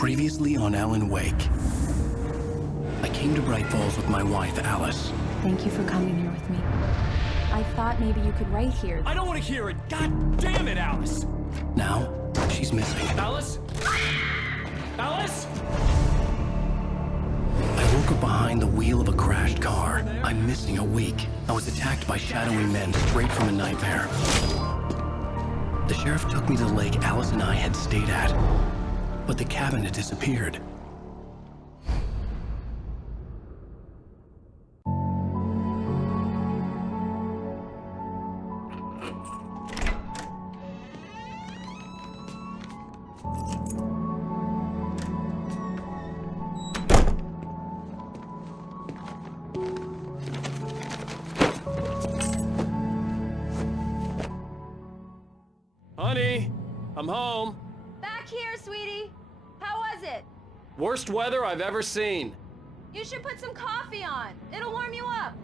Previously on Alan Wake. I came to Bright Falls with my wife, Alice. Thank you for coming here with me. I thought maybe you could write here. I don't want to hear it! God damn it, Alice! Now, she's missing. Alice? Alice? I woke up behind the wheel of a crashed car. I'm missing a week. I was attacked by shadowy men straight from a nightmare. The sheriff took me to the lake Alice and I had stayed at, but the cabin had disappeared. Honey, I'm home. Back here, sweetie. How was it? Worst weather I've ever seen. You should put some coffee on. It'll warm you up.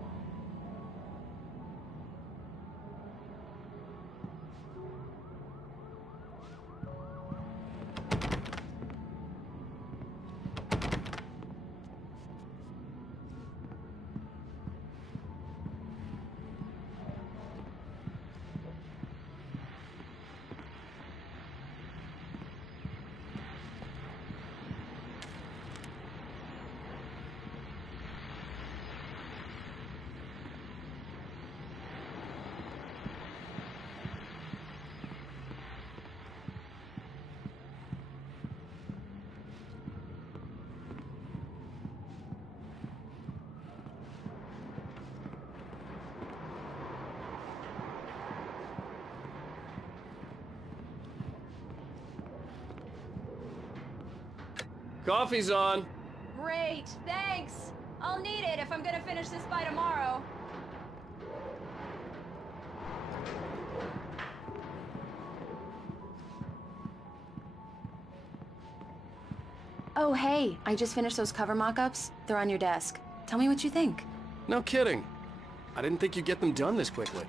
Coffee's on. Great, thanks. I'll need it if I'm gonna finish this by tomorrow. Oh, hey, I just finished those cover mock-ups. They're on your desk. Tell me what you think. No kidding. I didn't think you'd get them done this quickly.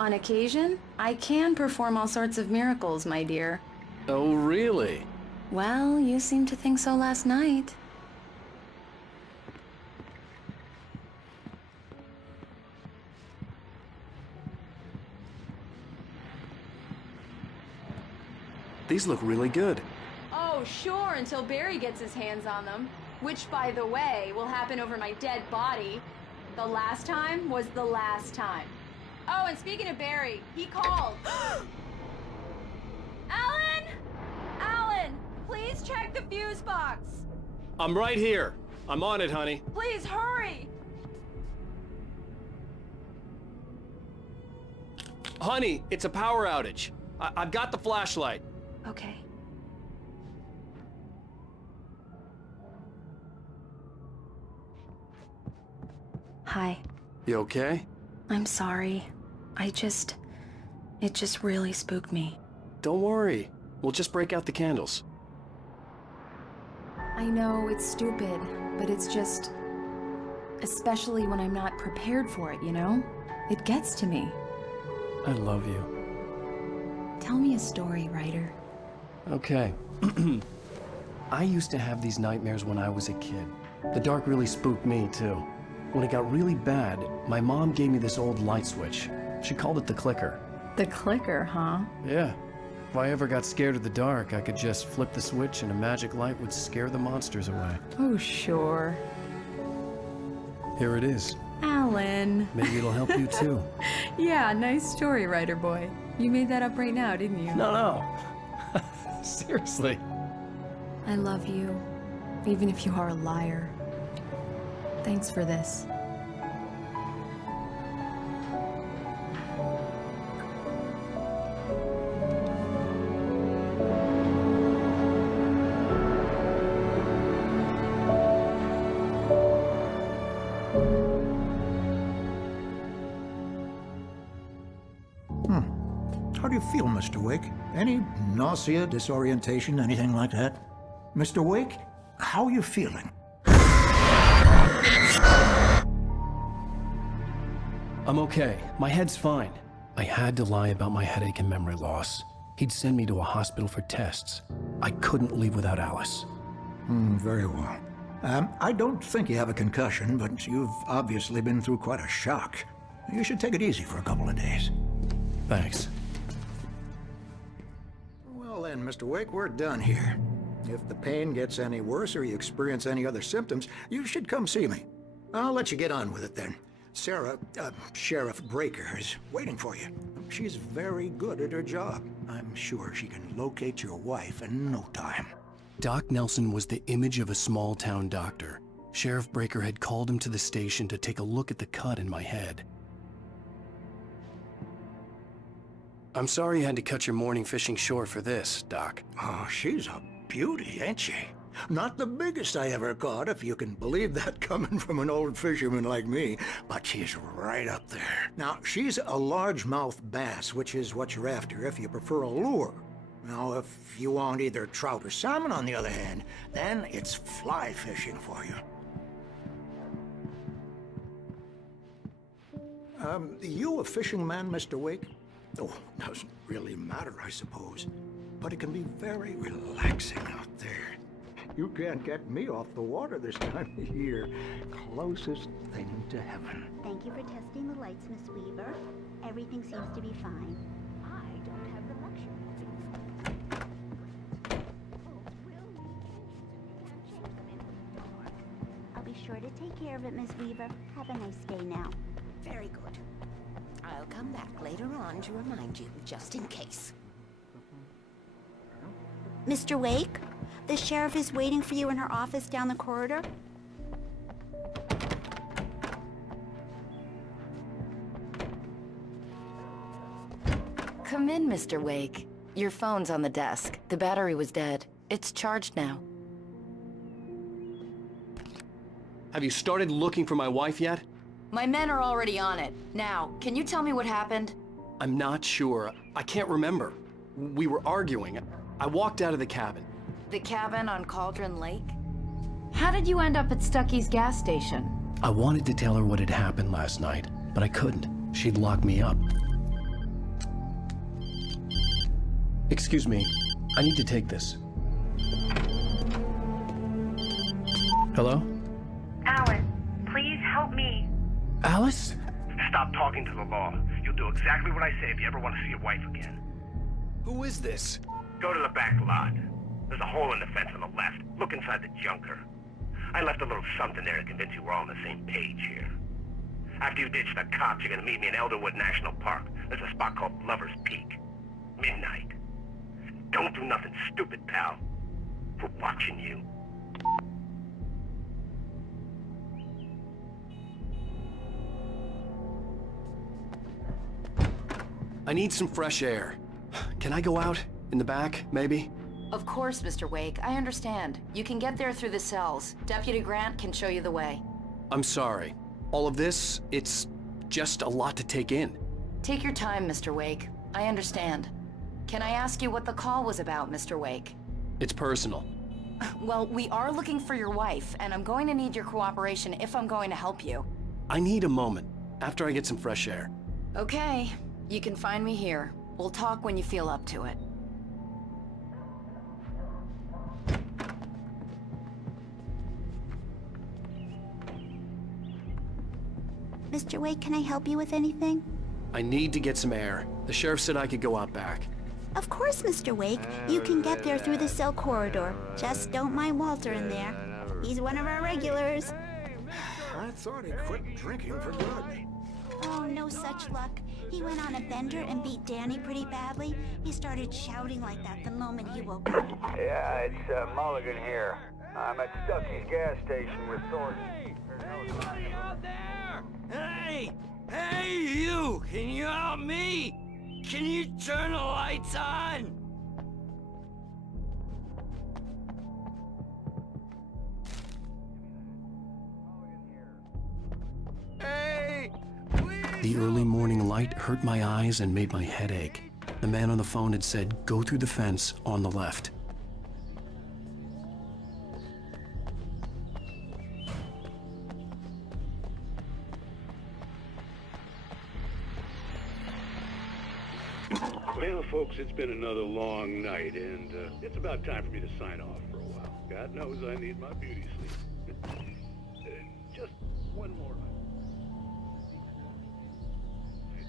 On occasion, I can perform all sorts of miracles, my dear. Oh, really? Well, you seemed to think so last night. These look really good. Oh, sure, until Barry gets his hands on them. Which, by the way, will happen over my dead body. The last time was the last time. Oh, and speaking of Barry, he called. Alan! Alan! Please check the fuse box. I'm right here. I'm on it, honey. Please hurry. Honey, it's a power outage. I've got the flashlight. Okay. Hi. You okay? I'm sorry. It just really spooked me. Don't worry. We'll just break out the candles. I know it's stupid, but it's just... especially when I'm not prepared for it, you know? It gets to me. I love you. Tell me a story, writer. Okay. I used to have these nightmares when I was a kid. The dark really spooked me, too. When it got really bad, my mom gave me this old light switch. She called it the clicker. The clicker, huh? Yeah. If I ever got scared of the dark, I could just flip the switch and a magic light would scare the monsters away. Oh, sure. Here it is. Alan. Maybe it'll help you, too. Yeah, nice story, writer boy. You made that up right now, didn't you? No. Seriously. I love you, even if you are a liar. Thanks for this. How do you feel, Mr. Wake? Any nausea, disorientation, anything like that? Mr. Wake, how are you feeling? I'm okay. My head's fine. I had to lie about my headache and memory loss. He'd send me to a hospital for tests. I couldn't leave without Alice. Very well. I don't think you have a concussion, but you've obviously been through quite a shock. You should take it easy for a couple of days. Thanks. Well then, Mr. Wake, we're done here. If the pain gets any worse or you experience any other symptoms, you should come see me. I'll let you get on with it then. Sarah, Sheriff Breaker, is waiting for you. She's very good at her job. I'm sure she can locate your wife in no time. Doc Nelson was the image of a small-town doctor. Sheriff Breaker had called him to the station to take a look at the cut in my head. I'm sorry you had to cut your morning fishing short for this, Doc. Oh, she's a beauty, ain't she? Not the biggest I ever caught, if you can believe that coming from an old fisherman like me, but she's right up there. Now, she's a largemouth bass, which is what you're after if you prefer a lure. Now, if you want either trout or salmon, on the other hand, then it's fly fishing for you. You a fishing man, Mr. Wake? Oh, doesn't really matter, I suppose. But it can be very relaxing out there. You can't get me off the water this time of year. Closest thing to heaven. Thank you for testing the lights, Miss Weaver. Everything seems to be fine. I don't have the luxury. I'll be sure to take care of it, Miss Weaver. Have a nice day now. Very good. I'll come back later on to remind you, just in case. Mr. Wake, the sheriff is waiting for you in her office down the corridor. Come in, Mr. Wake. Your phone's on the desk. The battery was dead. It's charged now. Have you started looking for my wife yet? My men are already on it. Now, can you tell me what happened? I'm not sure. I can't remember. We were arguing. I walked out of the cabin. The cabin on Cauldron Lake? How did you end up at Stucky's gas station? I wanted to tell her what had happened last night, but I couldn't. She'd lock me up. Excuse me. I need to take this. Hello? Alice, please help me. Alice? Stop talking to the law. You'll do exactly what I say if you ever want to see your wife again. Who is this? Go to the back lot. There's a hole in the fence on the left. Look inside the junker. I left a little something there to convince you we're all on the same page here. After you ditch the cops, you're gonna meet me in Elderwood National Park. There's a spot called Lover's Peak. Midnight. Don't do nothing stupid, pal. We're watching you. I need some fresh air. Can I go out? In the back, maybe? Of course, Mr. Wake. I understand. You can get there through the cells. Deputy Grant can show you the way. I'm sorry. All of this, it's just a lot to take in. Take your time, Mr. Wake. I understand. Can I ask you what the call was about, Mr. Wake? It's personal. Well, we are looking for your wife, and I'm going to need your cooperation if I'm going to help you. I need a moment, after I get some fresh air. Okay. You can find me here. We'll talk when you feel up to it. Mr. Wake, can I help you with anything? I need to get some air. The sheriff said I could go out back. Of course, Mr. Wake. You can get there through the cell corridor. Just don't mind Walter in there. He's one of our regulars. I thought he quit drinking for good. Oh, no such luck. He went on a bender and beat Danny pretty badly. He started shouting like that the moment he woke up. Yeah, it's Mulligan here. I'm at Stucky's gas station with Thornton. Anybody out there? Hey! Hey, you! Can you help me? Can you turn the lights on? Hey! The early morning light hurt my eyes and made my head ache. The man on the phone had said, go through the fence on the left. Well, folks, it's been another long night, and it's about time for me to sign off for a while. God knows I need my beauty sleep. Just one more night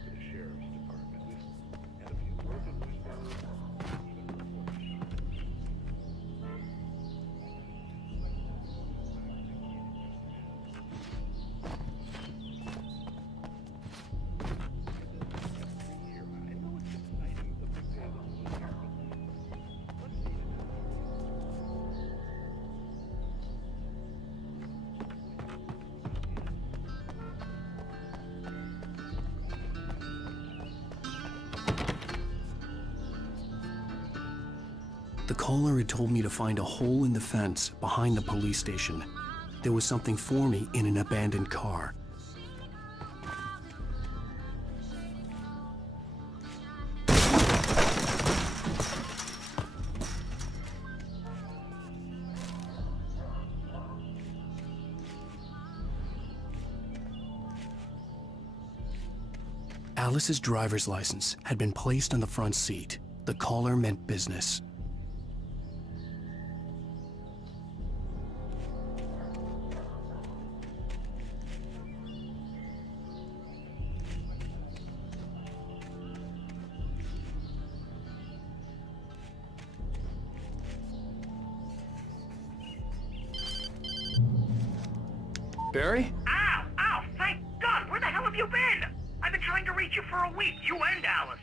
for the sheriff's department. Had a few broken windows. The caller had told me to find a hole in the fence behind the police station. There was something for me in an abandoned car. Alice's driver's license had been placed on the front seat. The caller meant business. Barry? Ow! Ow! Thank God! Where the hell have you been? I've been trying to reach you for a week, you and Alice.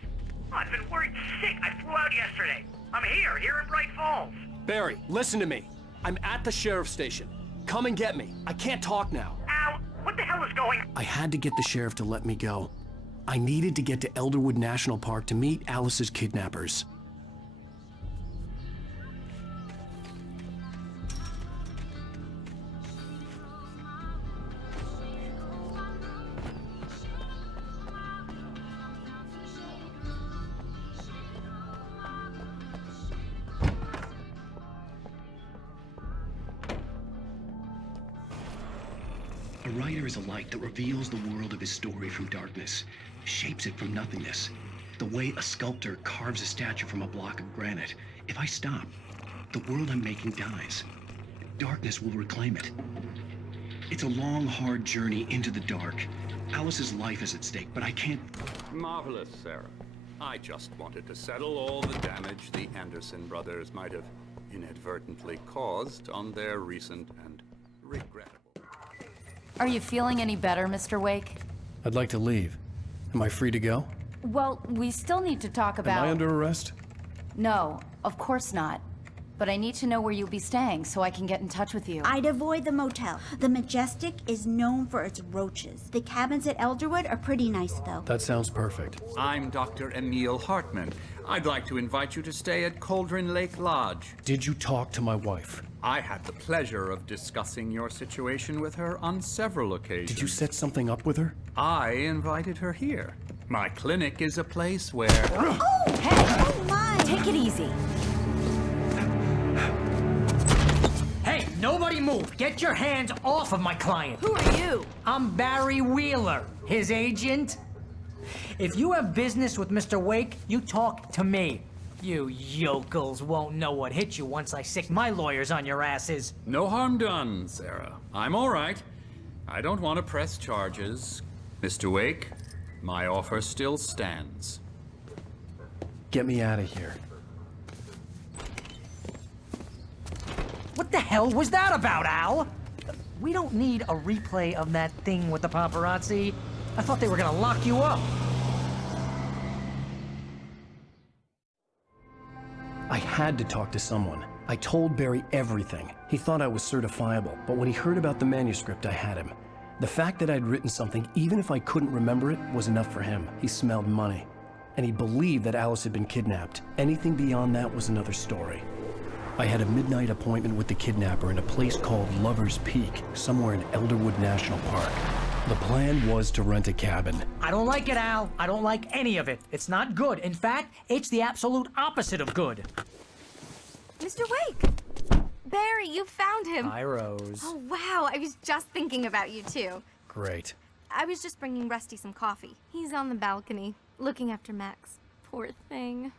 Oh, I've been worried sick. I flew out yesterday. I'm here in Bright Falls. Barry, listen to me. I'm at the sheriff's station. Come and get me. I can't talk now. Al, what the hell is going on? I had to get the sheriff to let me go. I needed to get to Elderwood National Park to meet Alice's kidnappers. A writer is a light that reveals the world of his story from darkness, shapes it from nothingness. The way a sculptor carves a statue from a block of granite. If I stop, the world I'm making dies. Darkness will reclaim it. It's a long, hard journey into the dark. Alice's life is at stake, but I can't... Marvelous, Sarah. I just wanted to settle all the damage the Anderson brothers might have inadvertently caused on their recent and regrettable... Are you feeling any better, Mr. Wake? I'd like to leave. Am I free to go? Well, we still need to talk about... Am I under arrest? No, of course not. But I need to know where you'll be staying so I can get in touch with you. I'd avoid the motel. The Majestic is known for its roaches. The cabins at Elderwood are pretty nice, though. That sounds perfect. I'm Dr. Emil Hartman. I'd like to invite you to stay at Cauldron Lake Lodge. Did you talk to my wife? I had the pleasure of discussing your situation with her on several occasions. Did you set something up with her? I invited her here. My clinic is a place where... Oh! Hey! Oh, my! Take it easy. Hey, nobody move! Get your hands off of my client! Who are you? I'm Barry Wheeler, his agent. If you have business with Mr. Wake, you talk to me. You yokels won't know what hit you once I sick my lawyers on your asses. No harm done, Sarah. I'm all right. I don't want to press charges. Mr. Wake, my offer still stands. Get me out of here. What the hell was that about, Al? We don't need a replay of that thing with the paparazzi. I thought they were gonna lock you up. I had to talk to someone. I told Barry everything. He thought I was certifiable, but when he heard about the manuscript, I had him. The fact that I'd written something, even if I couldn't remember it, was enough for him. He smelled money. And he believed that Alice had been kidnapped. Anything beyond that was another story. I had a midnight appointment with the kidnapper in a place called Lover's Peak, somewhere in Elderwood National Park. The plan was to rent a cabin. I don't like it, Al. I don't like any of it. It's not good. In fact, it's the absolute opposite of good. Mr. Wake! Barry, you found him. Hi, Rose. Oh, wow. I was just thinking about you, too. Great. I was just bringing Rusty some coffee. He's on the balcony, looking after Max. Poor thing.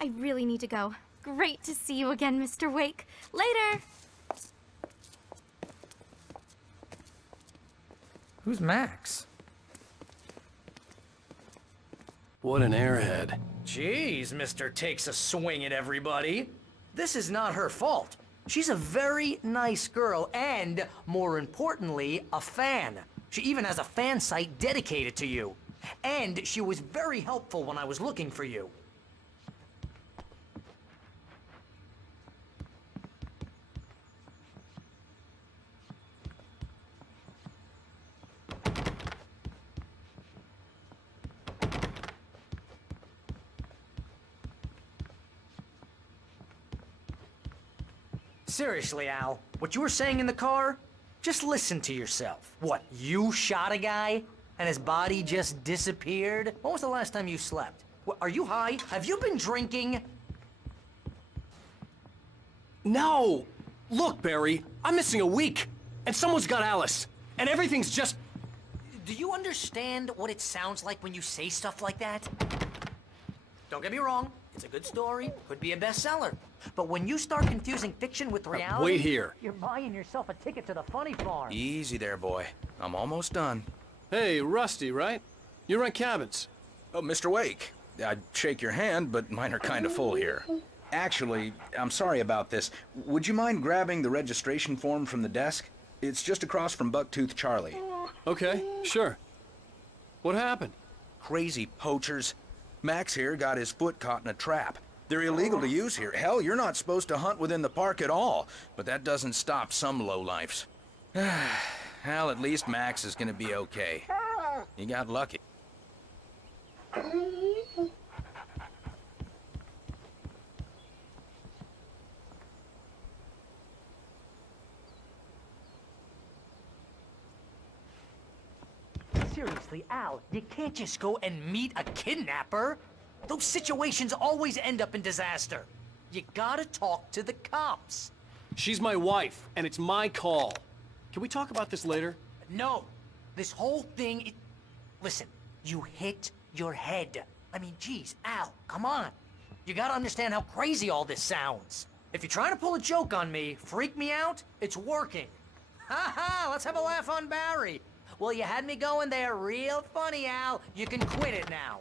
I really need to go. Great to see you again, Mr. Wake. Later! Who's Max? What an airhead. Jeez, Mr. Takes a swing at everybody. This is not her fault. She's a very nice girl and, more importantly, a fan. She even has a fan site dedicated to you. And she was very helpful when I was looking for you. Seriously, Al, what you were saying in the car? Just listen to yourself. What, you shot a guy and his body just disappeared? When was the last time you slept? What, are you high? Have you been drinking? No! Look, Barry, I'm missing a week, and someone's got Alice, and everything's just... Do you understand what it sounds like when you say stuff like that? Don't get me wrong, it's a good story, could be a bestseller. But when you start confusing fiction with reality... wait here. You're buying yourself a ticket to the funny farm. Easy there, boy. I'm almost done. Hey, Rusty, right? You rent cabins. Oh, Mr. Wake. I'd shake your hand, but mine are kind of full here. Actually, I'm sorry about this. Would you mind grabbing the registration form from the desk? It's just across from Bucktooth Charlie. Okay, sure. What happened? Crazy poachers. Max here got his foot caught in a trap. They're illegal to use here. Hell, you're not supposed to hunt within the park at all. But that doesn't stop some lowlifes. Hell, at least Max is gonna be okay. You got lucky. Seriously, Al, you can't just go and meet a kidnapper. Those situations always end up in disaster. You gotta talk to the cops. She's my wife, and it's my call. Can we talk about this later? No. This whole thing... Listen, you hit your head. I mean, geez, Al, come on. You gotta understand how crazy all this sounds. If you're trying to pull a joke on me, freak me out, it's working. Ha ha, let's have a laugh on Barry. Well, you had me going there real funny, Al. You can quit it now.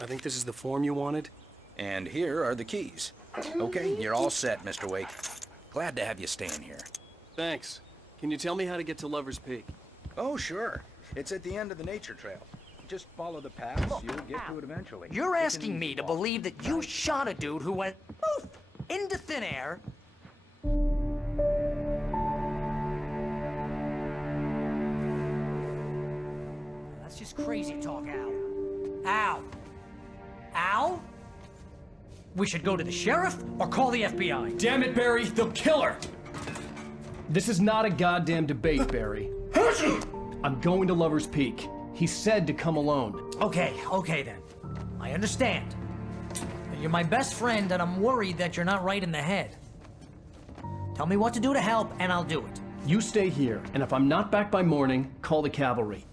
I think this is the form you wanted. And here are the keys. Okay, you're all set, Mr. Wake. Glad to have you staying here. Thanks. Can you tell me how to get to Lover's Peak? Oh, sure. It's at the end of the nature trail. Just follow the paths, you'll get to it eventually. You're asking me to believe that you shot a dude who went poof into thin air. That's just crazy talk, Al. Al. Al? We should go to the sheriff or call the FBI. Damn it, Barry, they'll kill her! This is not a goddamn debate, Barry. I'm going to Lover's Peak. He said to come alone. Okay then. I understand. You're my best friend and I'm worried that you're not right in the head. Tell me what to do to help and I'll do it. You stay here, and if I'm not back by morning, call the cavalry.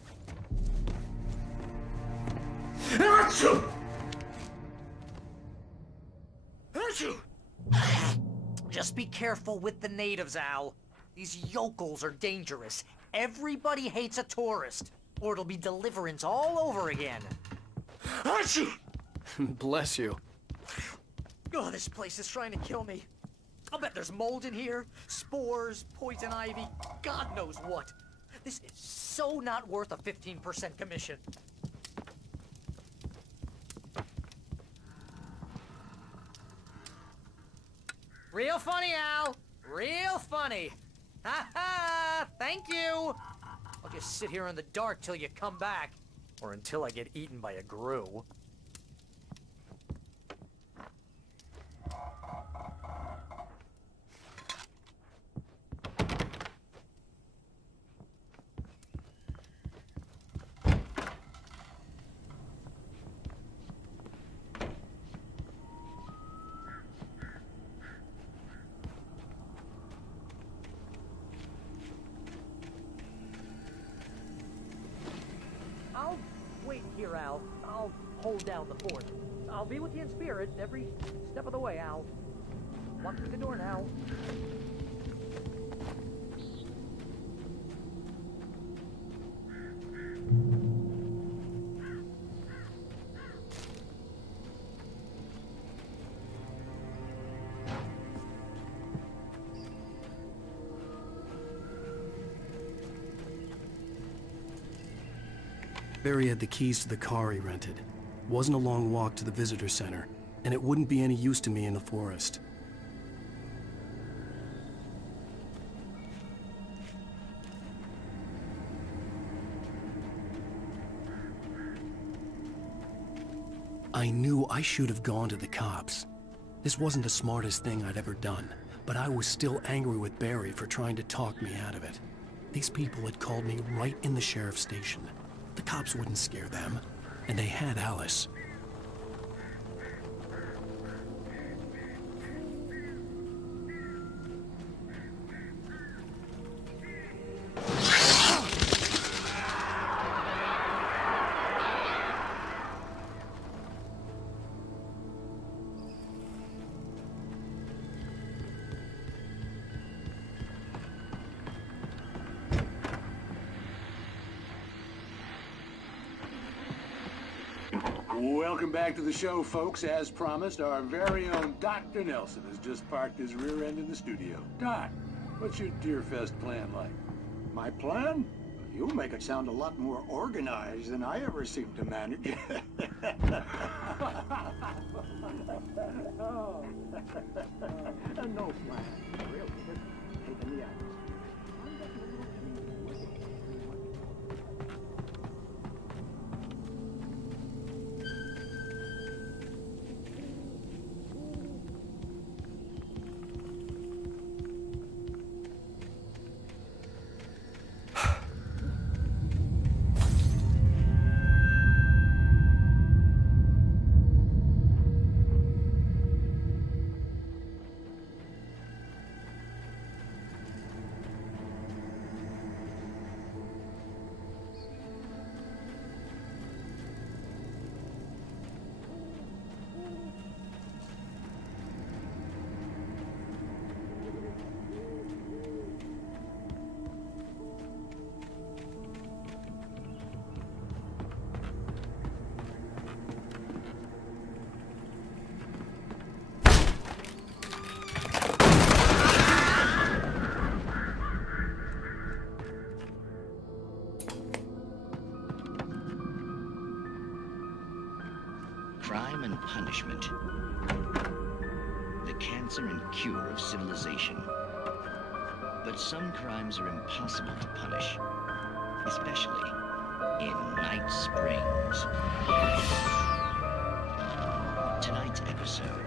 Just be careful with the natives, Al. These yokels are dangerous. Everybody hates a tourist, or it'll be Deliverance all over again. Bless you. Oh, this place is trying to kill me. I'll bet there's mold in here, spores, poison ivy, God knows what. This is so not worth a 15% commission. Real funny, Al. Real funny. Ha ha! Thank you! I'll just sit here in the dark till you come back. Or until I get eaten by a grue. Here, Al. I'll hold down the fort. I'll be with you in spirit every step of the way, Al. Walk through the door now. Barry had the keys to the car he rented. Wasn't a long walk to the visitor center, and it wouldn't be any use to me in the forest. I knew I should have gone to the cops. This wasn't the smartest thing I'd ever done, but I was still angry with Barry for trying to talk me out of it. These people had called me right in the sheriff's station. The cops wouldn't scare them, and they had Alice. Welcome back to the show, folks. As promised, our very own Dr. Nelson has just parked his rear end in the studio. Doc, what's your Deerfest plan like? My plan? You make it sound a lot more organized than I ever seem to manage. Oh. No plan, really. Just taking the act. Crime and punishment. The cancer and cure of civilization. But some crimes are impossible to punish, especially in Night Springs. Tonight's episode.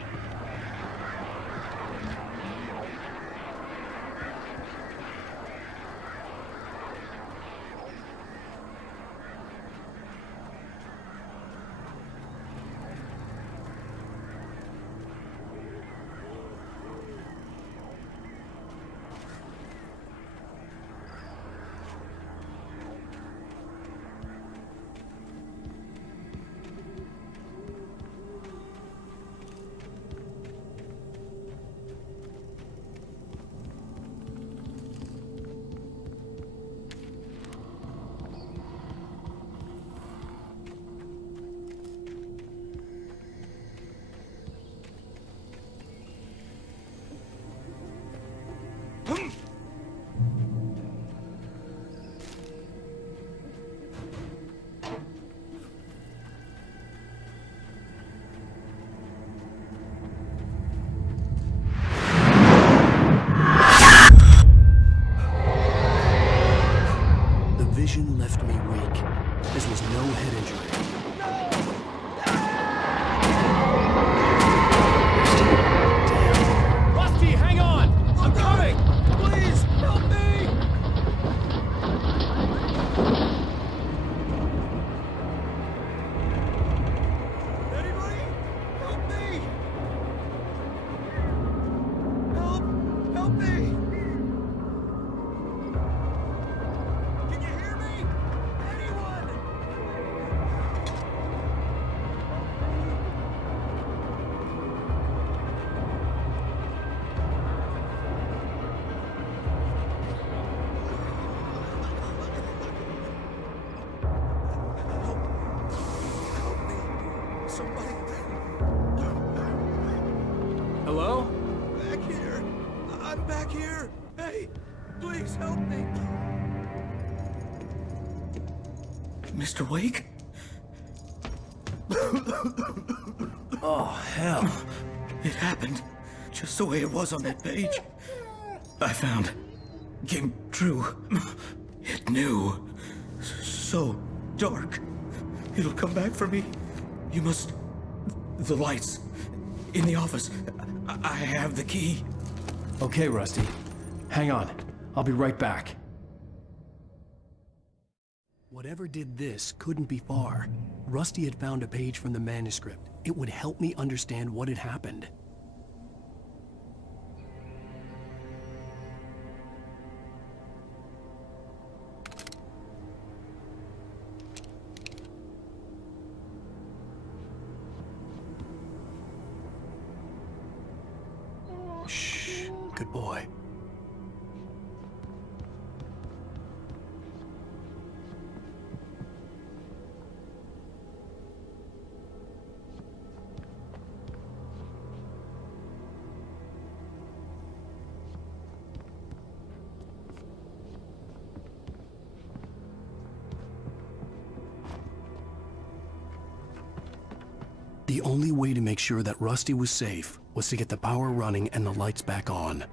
Please help me. Mr. Wake? Oh, hell. It happened just the way it was on that page. I found. Came true. It knew. So dark. It'll come back for me. You must... The lights. In the office. I have the key. Okay, Rusty. Hang on. I'll be right back. Whatever did this couldn't be far. Rusty had found a page from the manuscript. It would help me understand what had happened. Shh. Good boy. The only way to make sure that Rusty was safe was to get the power running and the lights back on.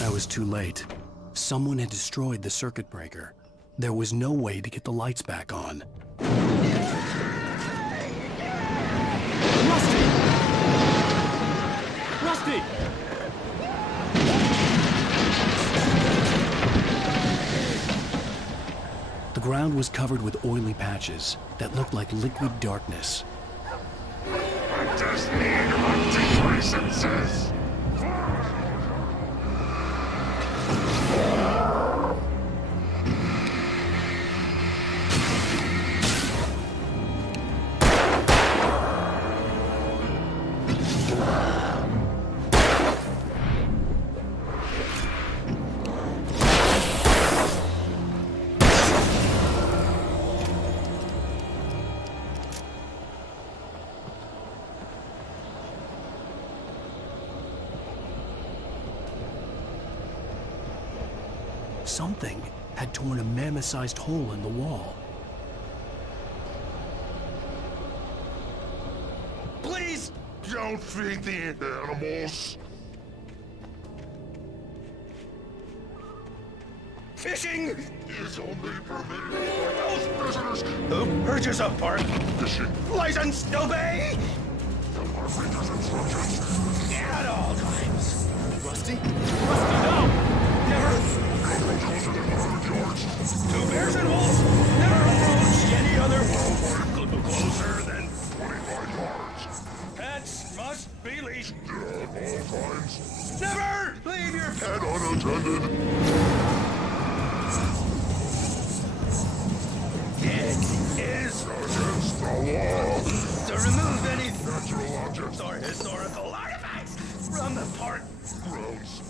I was too late. Someone had destroyed the circuit breaker. There was no way to get the lights back on. Rusty! Rusty! The ground was covered with oily patches that looked like liquid darkness. I just need multi-licenses. Something had torn a mammoth-sized hole in the wall. Please don't feed the animals. Fishing is only permitted for those visitors who purchase a park fishing license to obey instructions at all times. Rusty? Rusty, no! Never. Two bears and wolves never approach any other closer than 25 yards. Pets must be leashed. At all times. Never leave your pet unattended. It is against the law to remove any natural objects or historical artifacts from the park grounds.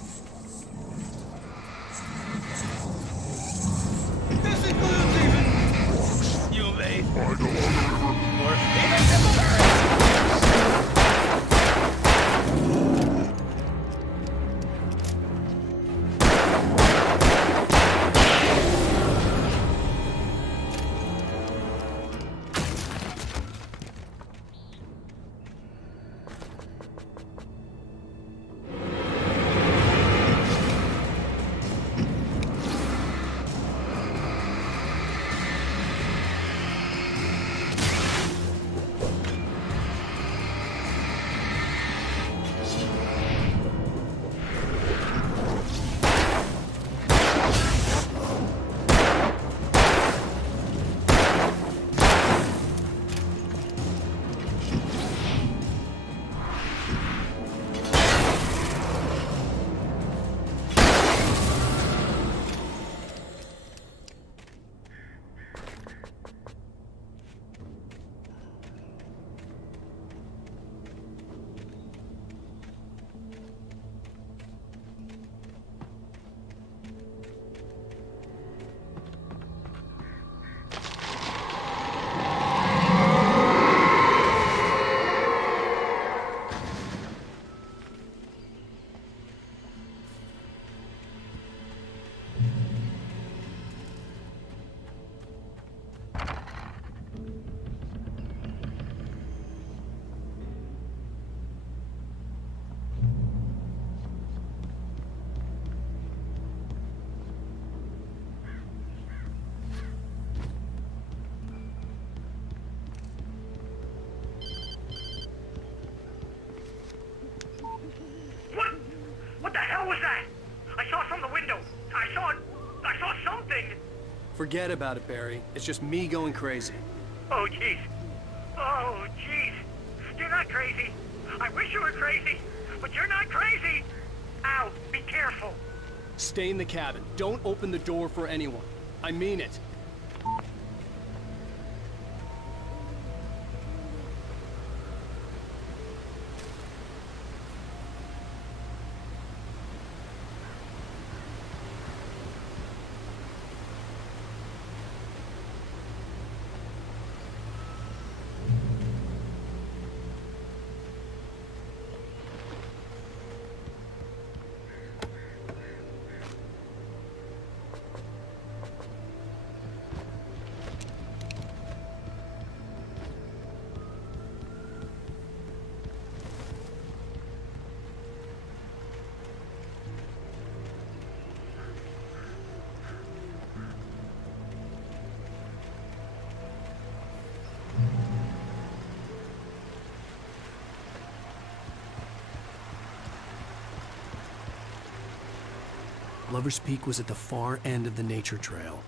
Forget about it, Barry. It's just me going crazy. Oh, jeez. Oh, jeez. You're not crazy. I wish you were crazy, but you're not crazy. Ow, be careful. Stay in the cabin. Don't open the door for anyone. I mean it. Lover's Peak was at the far end of the nature trail.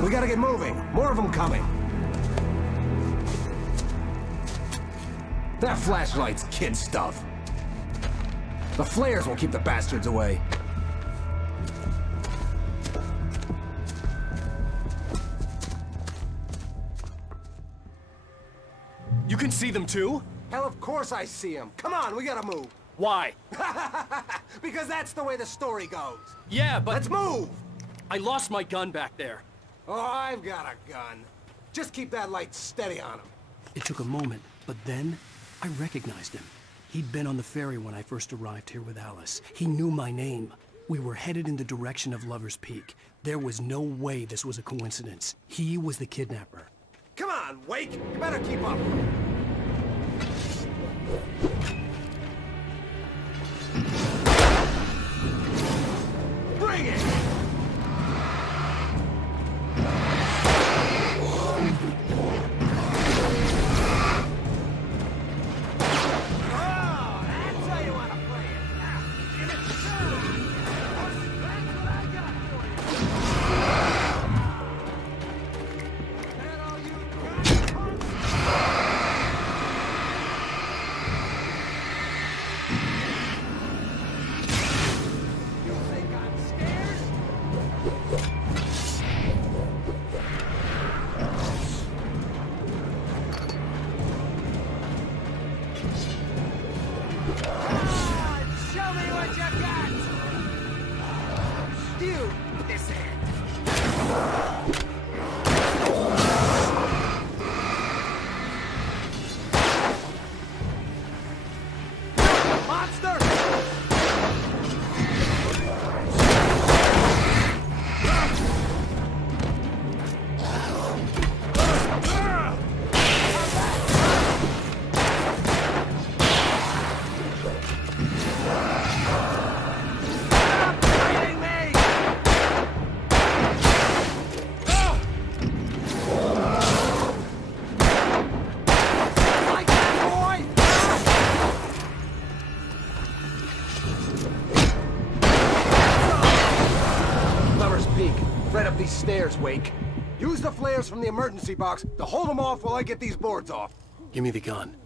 We gotta get moving. More of them coming. That flashlight's kid stuff. The flares will keep the bastards away. You can see them too? Hell, of course I see them. Come on, we gotta move. Why? Because that's the way the story goes. Yeah, but... Let's move! I lost my gun back there. Oh, I've got a gun. Just keep that light steady on him. It took a moment, but then I recognized him. He'd been on the ferry when I first arrived here with Alice. He knew my name. We were headed in the direction of Lover's Peak. There was no way this was a coincidence. He was the kidnapper. Come on, Wake! You better keep up. Bring it! Stairs, Wake. Use the flares from the emergency box to hold them off while I get these boards off. Give me the gun.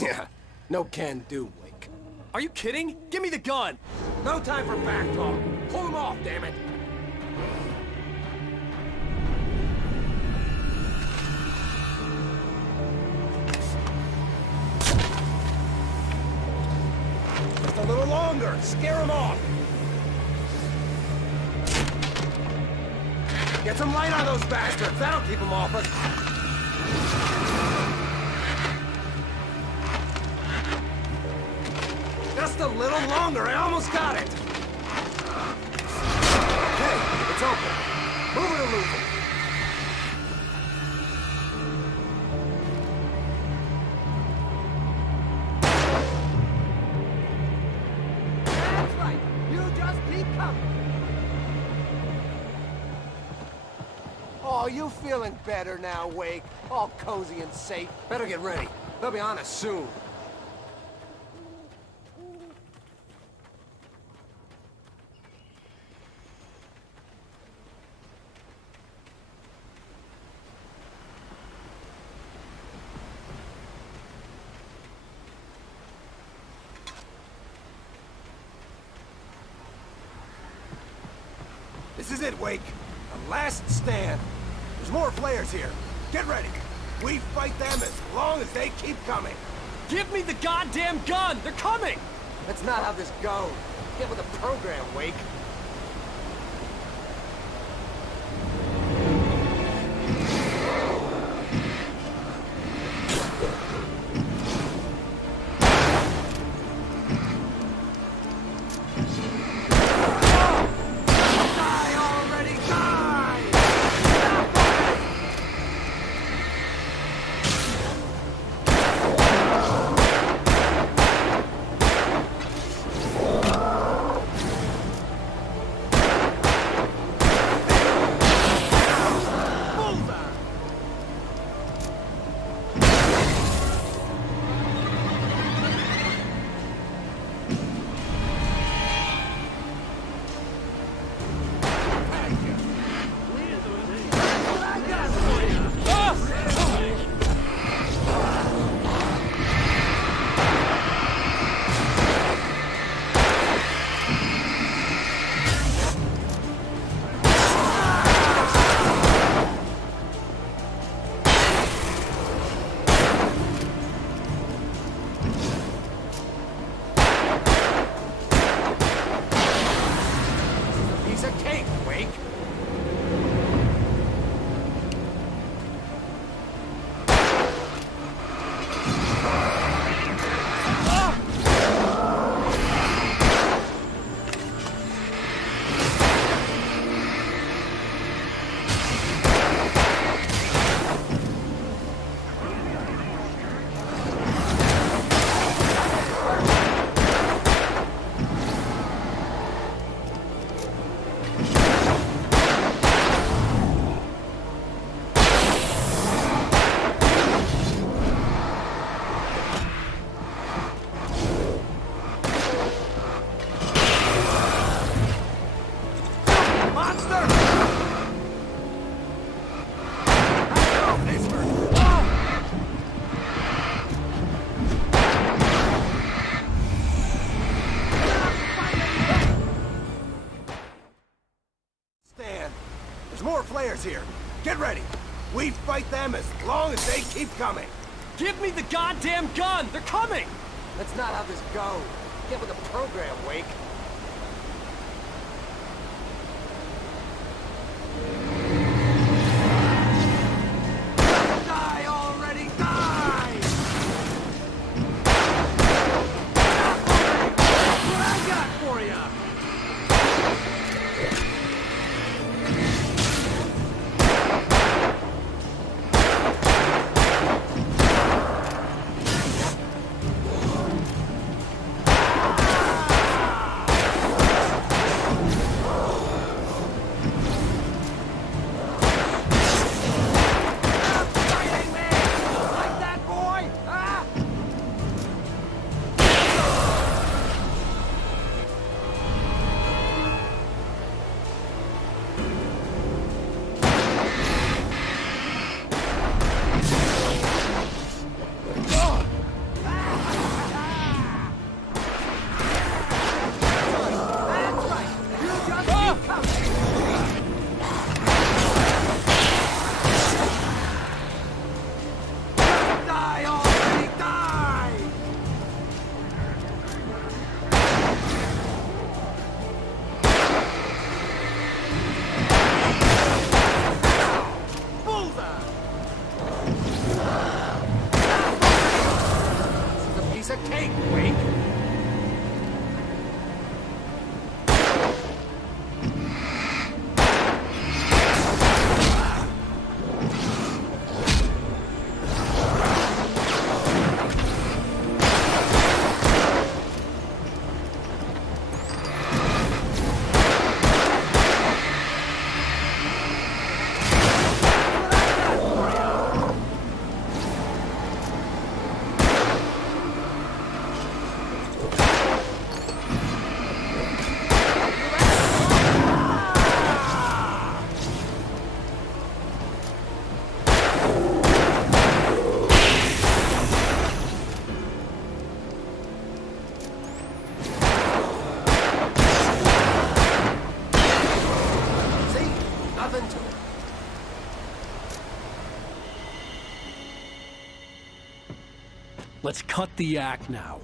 Yeah, no can do, Wake. Are you kidding? Give me the gun! No time for back talk. Pull them off, damn it! Just a little longer. Scare them off. Get some light on those bastards. That'll keep them off us. Just a little longer. I almost got it. Okay, it's open. Move it or lose it. That's right. You just keep coming. Oh, you feeling better now, Wake? All cozy and safe. Better get ready. They'll be on us soon. This is it, Wake. The last stand. There's more flares here. Get ready. We fight them as long as they keep coming. Give me the goddamn gun! They're coming! That's not how this goes. Get with the program, Wake. Here. Get ready. We fight them as long as they keep coming. Give me the goddamn gun! They're coming! That's not how this goes. Get with the program, Wake. Die already! Die! What I got for you! Let's cut the act now.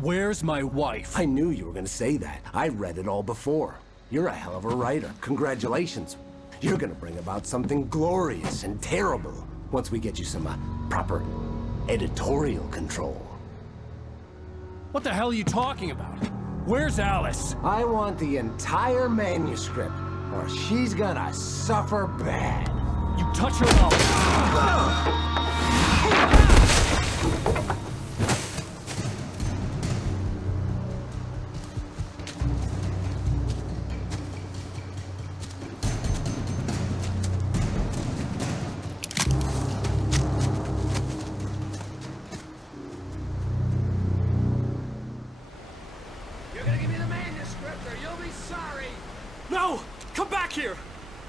Where's my wife? I knew you were gonna say that. I read it all before. You're a hell of a writer. Congratulations. You're gonna bring about something glorious and terrible once we get you some proper editorial control. What the hell are you talking about? Where's Alice? I want the entire manuscript, or she's gonna suffer bad. You touch her up. You're gonna give me the manuscript or you'll be sorry! No! Come back here!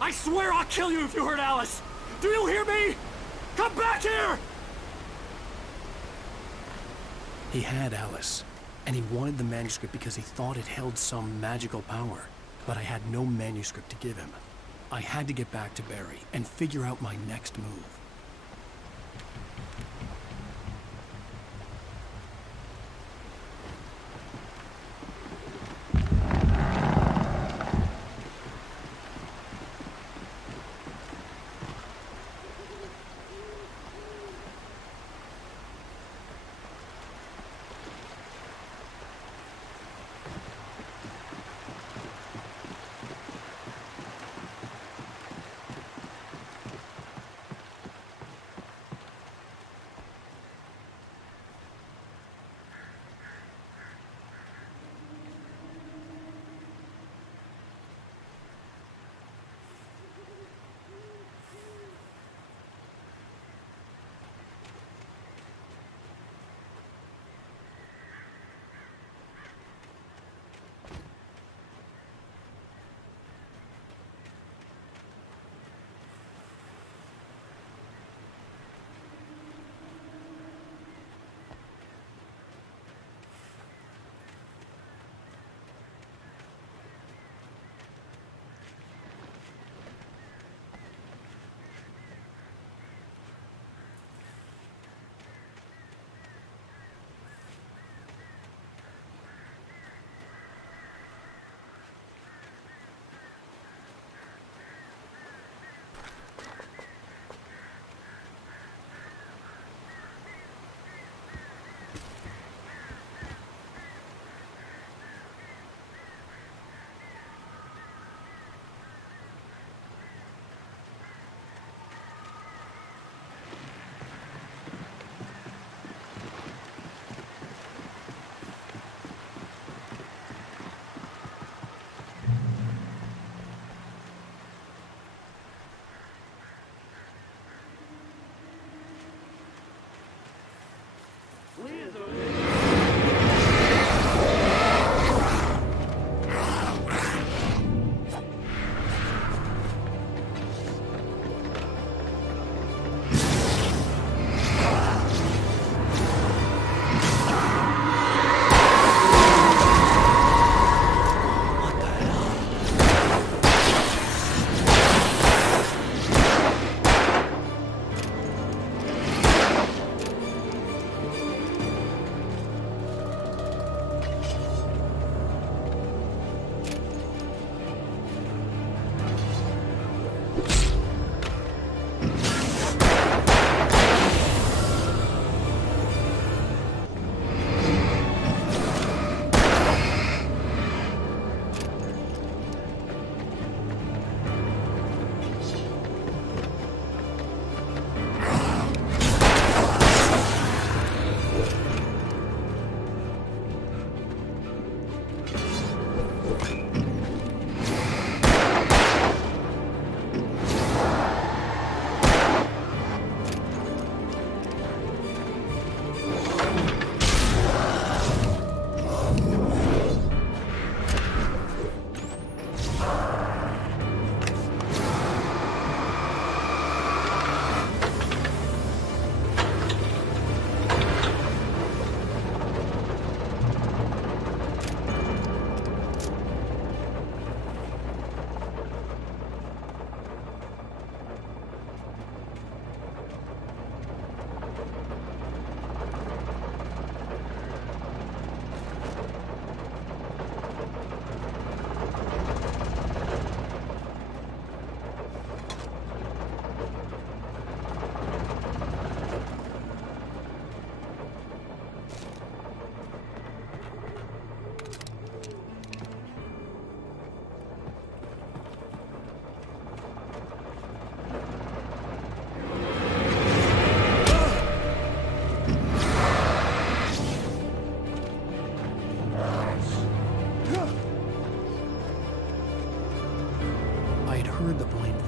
I swear I'll kill you if you hurt Alice! Do you hear me? Come back here! He had Alice, and he wanted the manuscript because he thought it held some magical power. But I had no manuscript to give him. I had to get back to Barry and figure out my next move.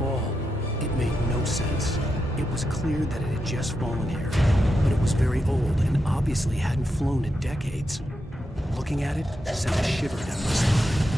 fall. It made no sense. It was clear that it had just fallen here, but it was very old and obviously hadn't flown in decades. Looking at it sent a shiver down my spine.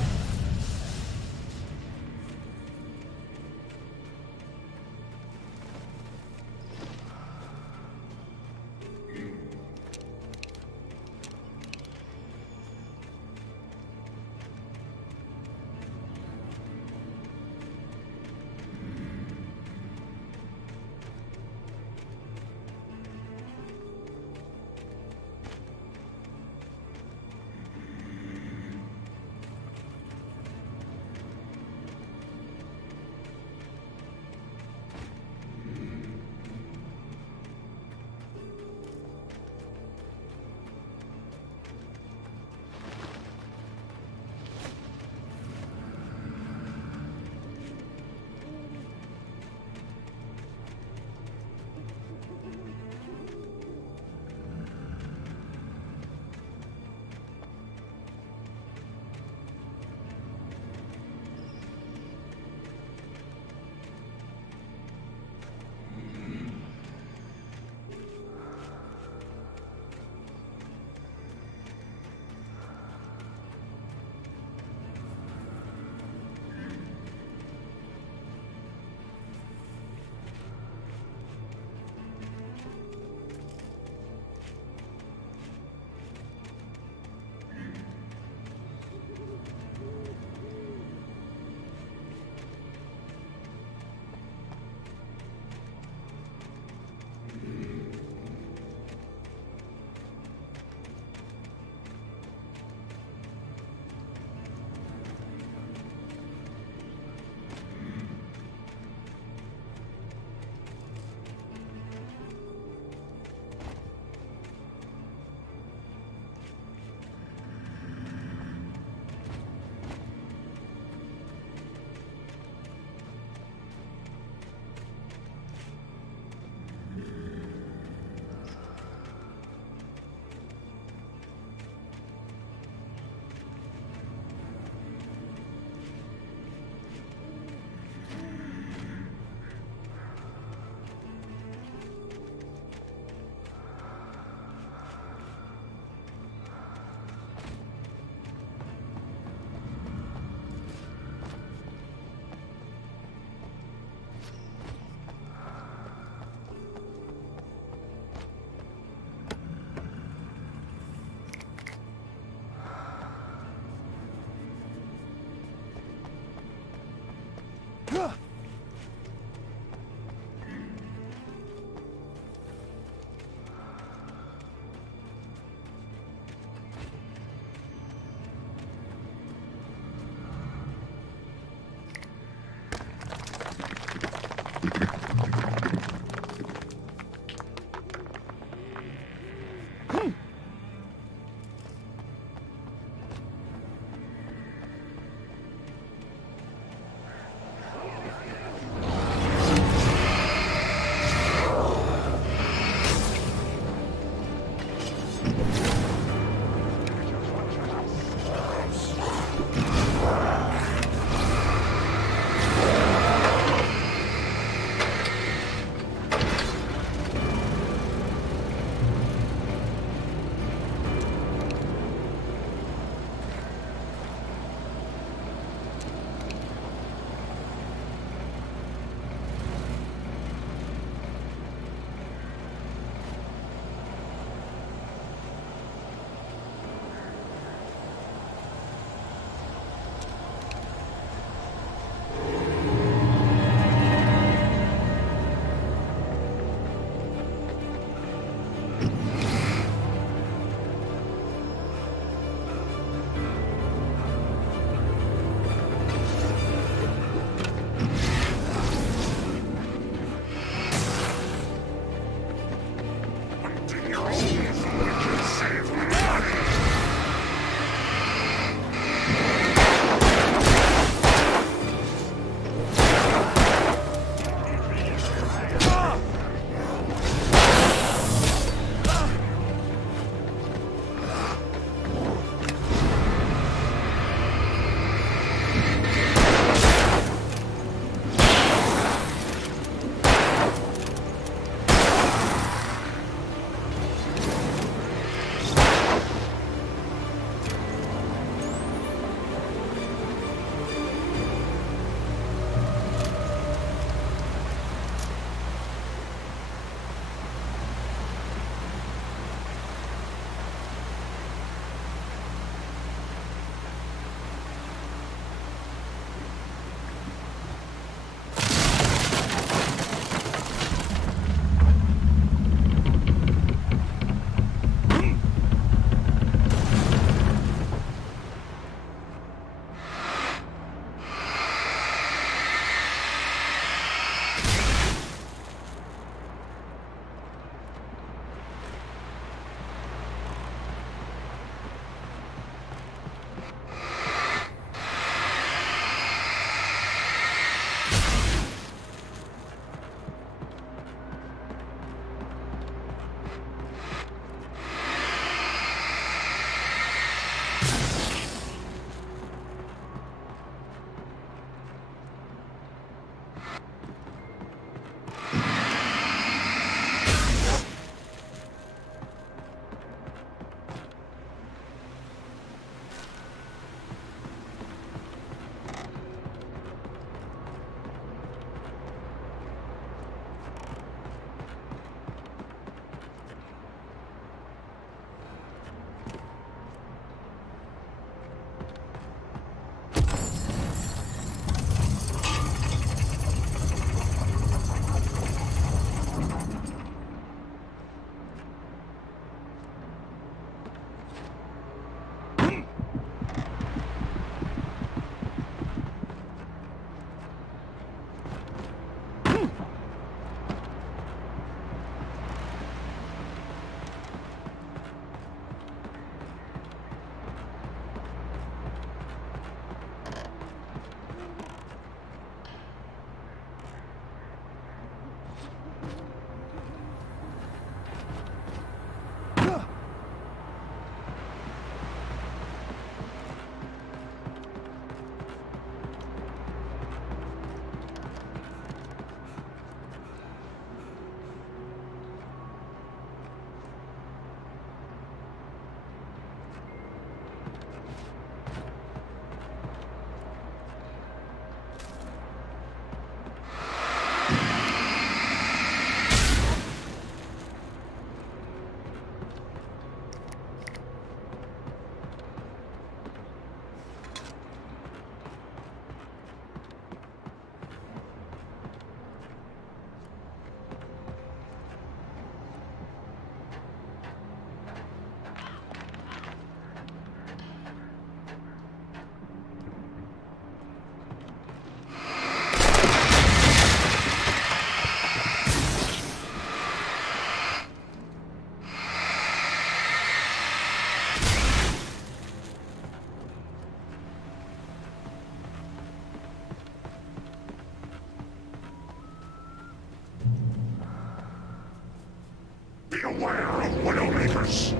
universe!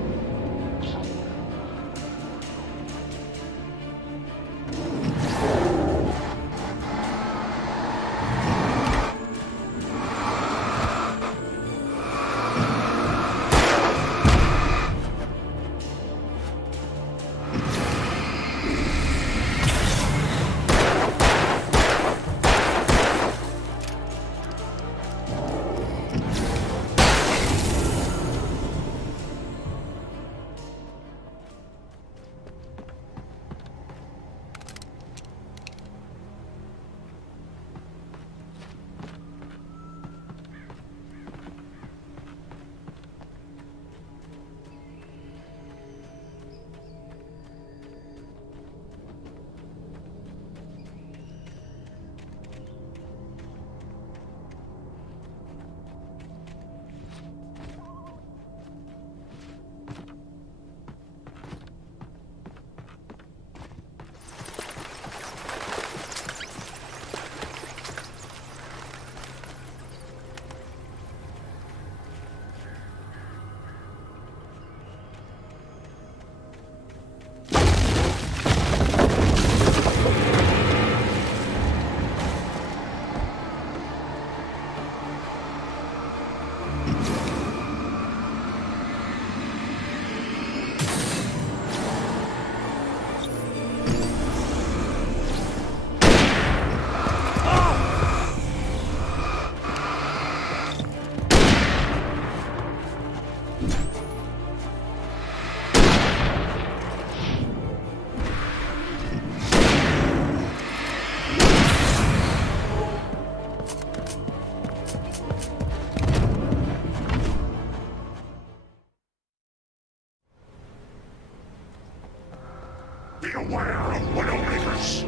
Beware of Widowmakers!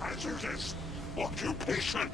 Hazardous occupation.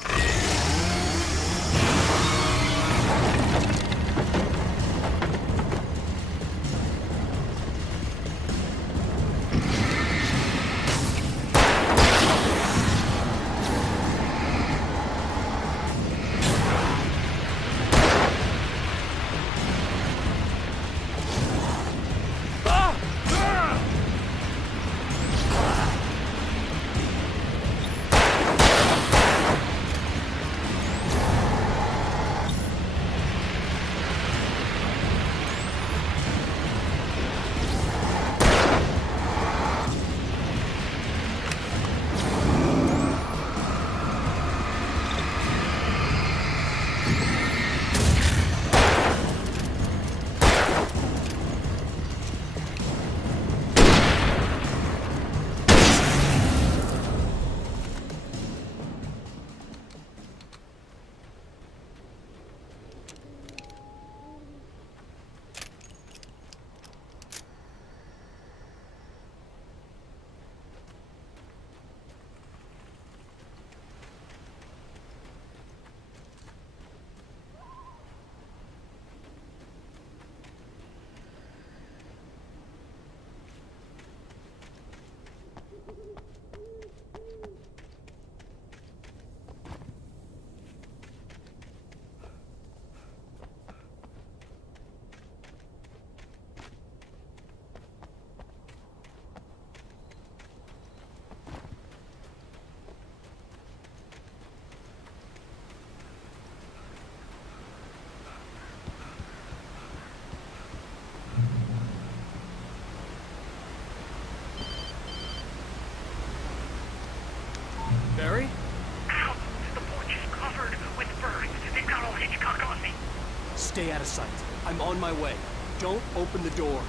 of sight. I'm on my way. Don't open the door.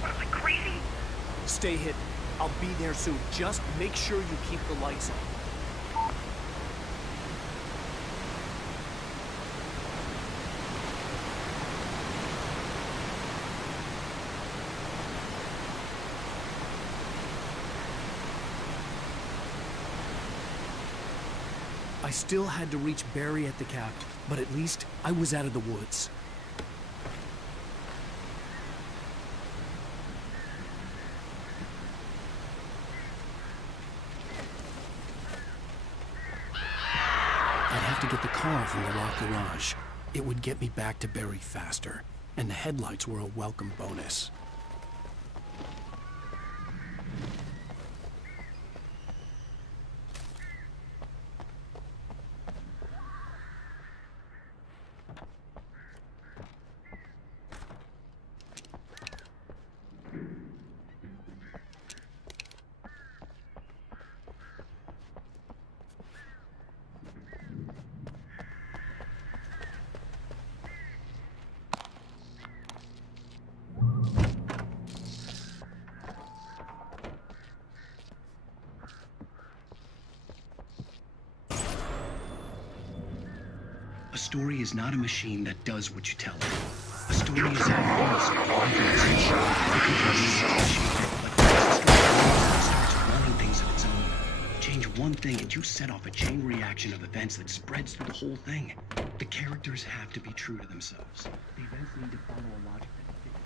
What, am I crazy? Stay hidden. I'll be there soon. Just make sure you keep the lights on. I still had to reach Barry at the cap, but at least I was out of the woods. I'd have to get the car from the locked garage. It would get me back to Barry faster, and the headlights were a welcome bonus. A story is not a machine that does what you tell it. A story is how it starts running things of its own. Change one thing and you set off a chain reaction of events that spreads through the whole thing. The characters have to be true to themselves. The events need to follow a logic that fits.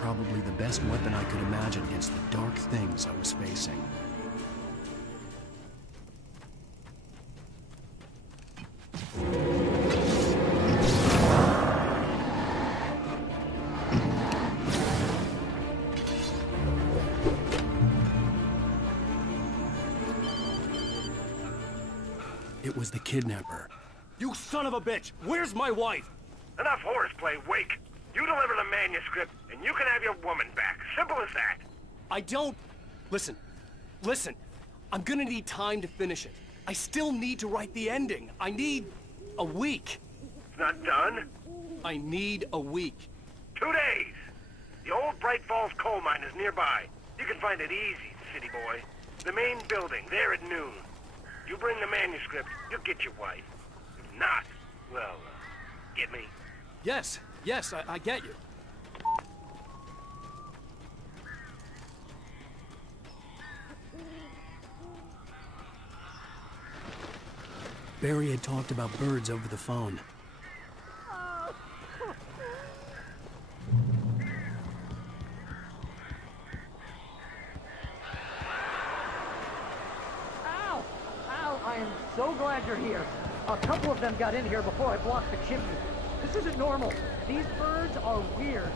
Probably the best weapon I could imagine against the dark things I was facing. It was the kidnapper. You son of a bitch! Where's my wife? Enough horseplay, Wake. You deliver the manuscript, and you can have your woman back. Simple as that. I don't... Listen. I'm gonna need time to finish it. I still need to write the ending. I need a week. It's not done? I need a week. 2 days. The old Bright Falls coal mine is nearby. You can find it easy, city boy. The main building, there at noon. You bring the manuscript, you'll get your wife. If not, well, get me? Yes, I get you. Barry had talked about birds over the phone. Ow! Ow! I am so glad you're here. A couple of them got in here before I blocked the chimney. This isn't normal. These birds are weird.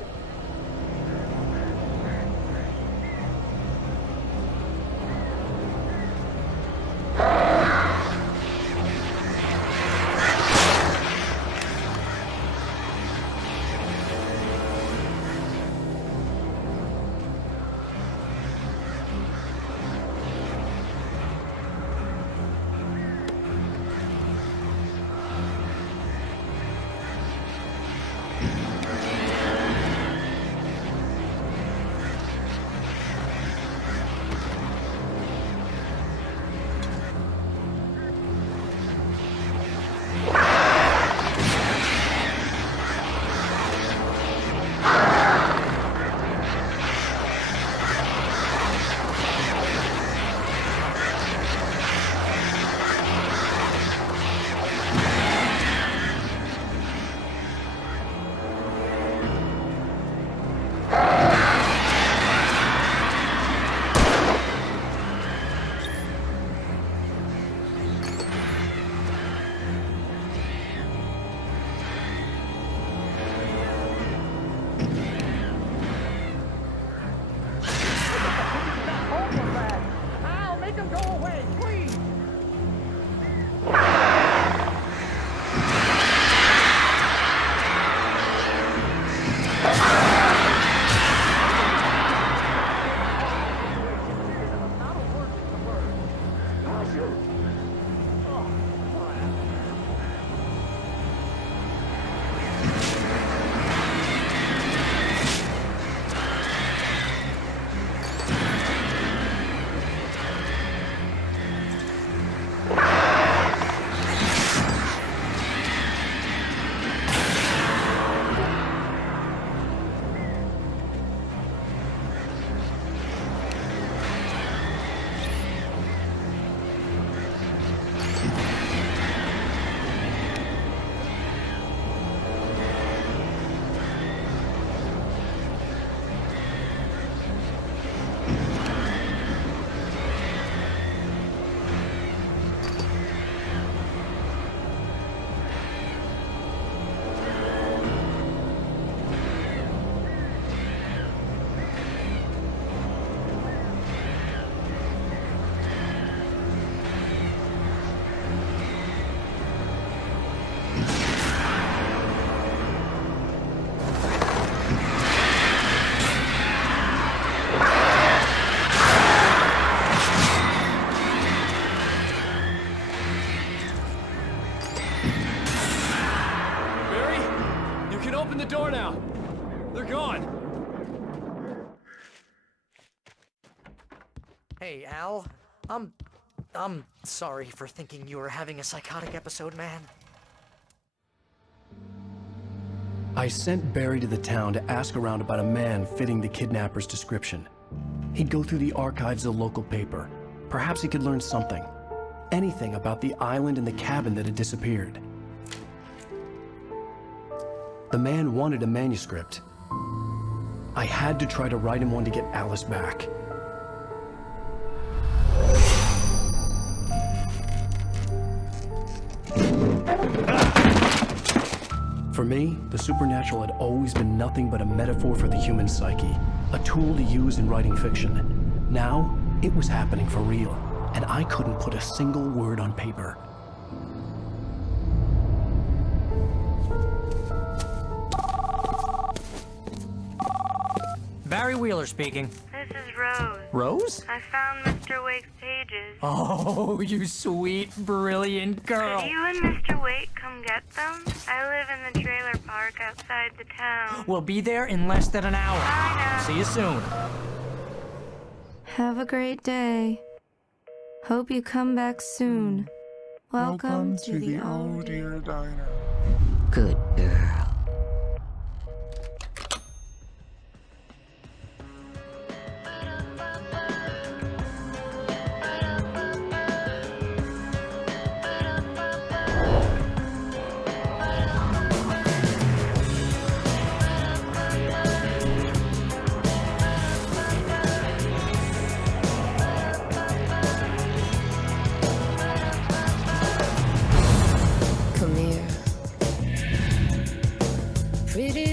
Open the door now. They're gone. Hey, Al. I'm sorry for thinking you were having a psychotic episode, man. I sent Barry to the town to ask around about a man fitting the kidnapper's description. He'd go through the archives of the local paper. Perhaps he could learn something. Anything about the island and the cabin that had disappeared. The man wanted a manuscript. I had to try to write him one to get Alice back. For me, the supernatural had always been nothing but a metaphor for the human psyche, a tool to use in writing fiction. Now, it was happening for real, and I couldn't put a single word on paper. Barry Wheeler speaking. This is Rose. Rose? I found Mr. Wake's pages. Oh, you sweet, brilliant girl. Could you and Mr. Wake come get them? I live in the trailer park outside the town. We'll be there in less than an hour. Bye now. See you soon. Have a great day. Hope you come back soon. Welcome to the Oh Dear Diner. Good girl. Pretty